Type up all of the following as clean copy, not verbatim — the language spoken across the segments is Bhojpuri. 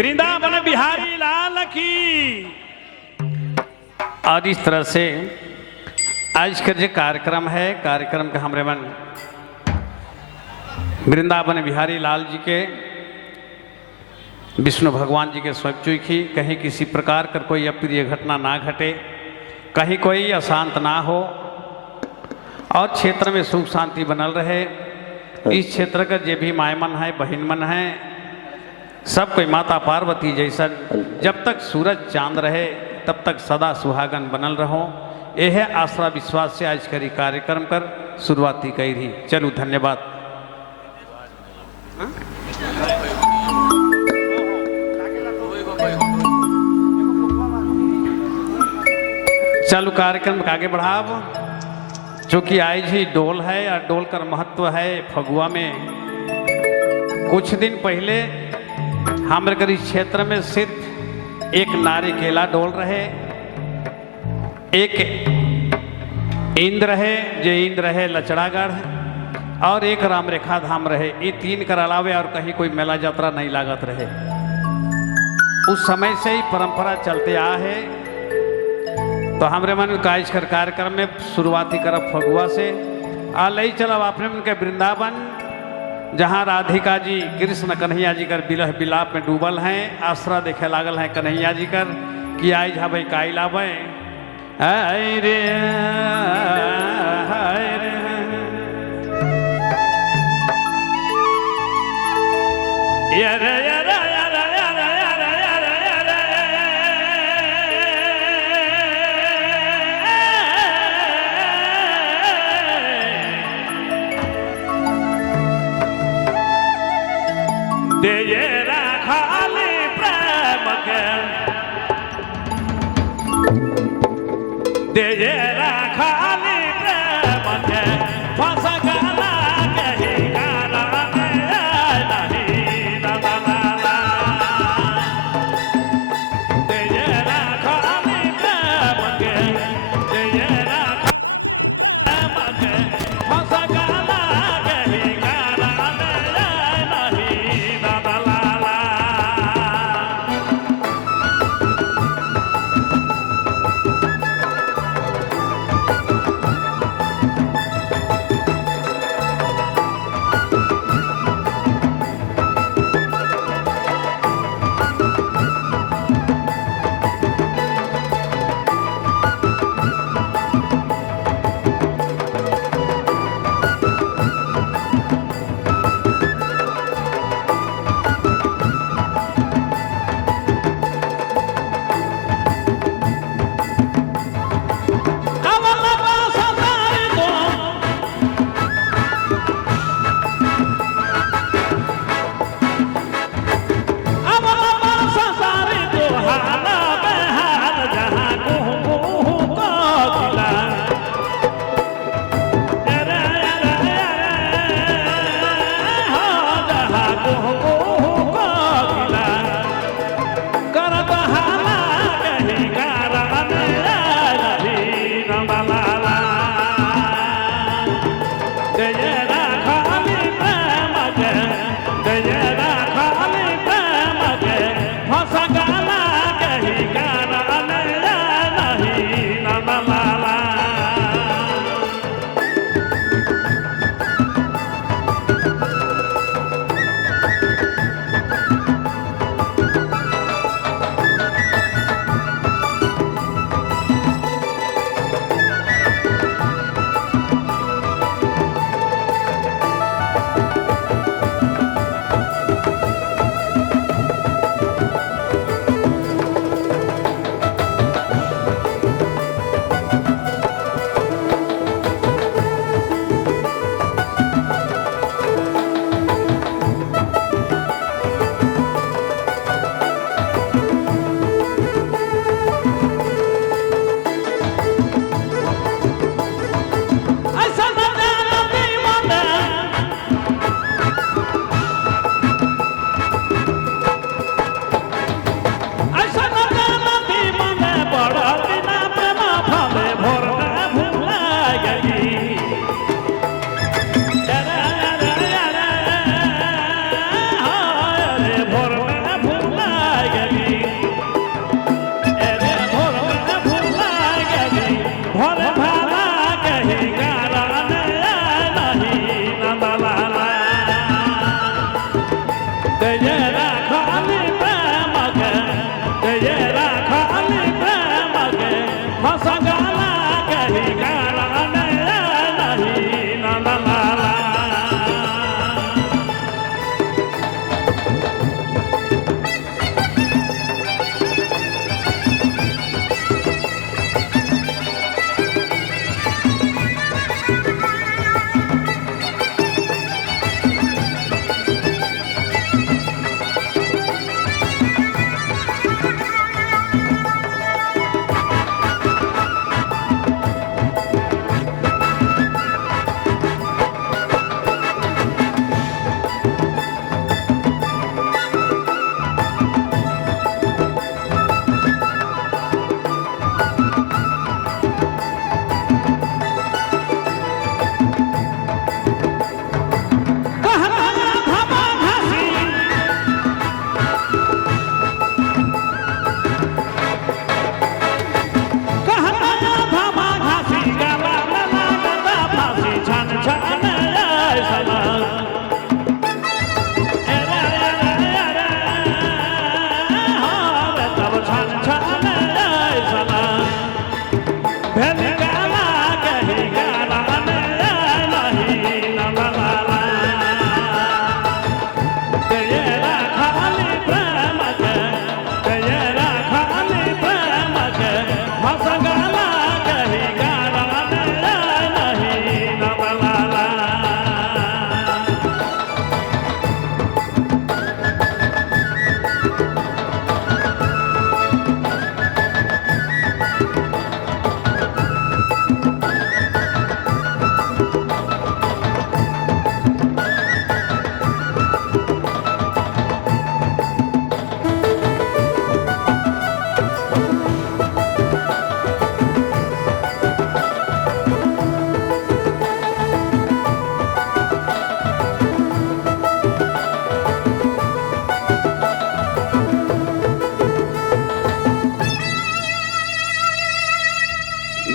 वृंदावन बिहारी लाल की। और इस तरह से आज का जो कार्यक्रम है, कार्यक्रम का हमरे मन वृंदावन बिहारी लाल जी के, विष्णु भगवान जी के स्वच्छ की कहीं किसी प्रकार का कोई अप्रिय घटना ना घटे, कहीं कोई अशांत ना हो और क्षेत्र में सुख शांति बनल रहे। इस क्षेत्र का जे भी मायमन है, बहिन मन है, सब कोई माता पार्वती जैसा जब तक सूरज चांद रहे तब तक सदा सुहागन बनल रहो। यह आशा विश्वास से आज करी कार्यक्रम कर शुरुआती कही रही। चलो धन्यवाद। चलो कार्यक्रम आगे बढ़ाव। चूँकि आज ही डोल है और डोल का महत्व है फगुआ में। कुछ दिन पहले हमारे कर इस क्षेत्र में सिर्फ एक नारिकेला डोल रहे, एक इंद्र है जो इंद्र है लचड़ागढ़, और एक राम रेखा धाम रहे। ये तीन कर अलावे और कहीं कोई मेला यात्रा नहीं लागत रहे। उस समय से ही परंपरा चलते आ है। तो हमरे मन काज कर कार्यक्रम में शुरुआती करब फगुआ से आ लई चलब अपने मन के वृंदावन, जहाँ राधिका जी कृष्ण कन्हैया जी कर बिलह बिलाप में डूबल हैं। आसरा देखे लागल हैं कन्हैया जी कर कि आज भाई काई लावे रे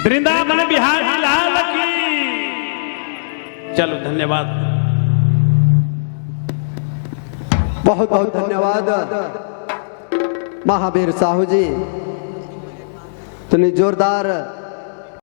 वृंदावन बिहारी लाल की। चलो धन्यवाद। बहुत बहुत धन्यवाद महावीर साहू जी, तुम्हें जोरदार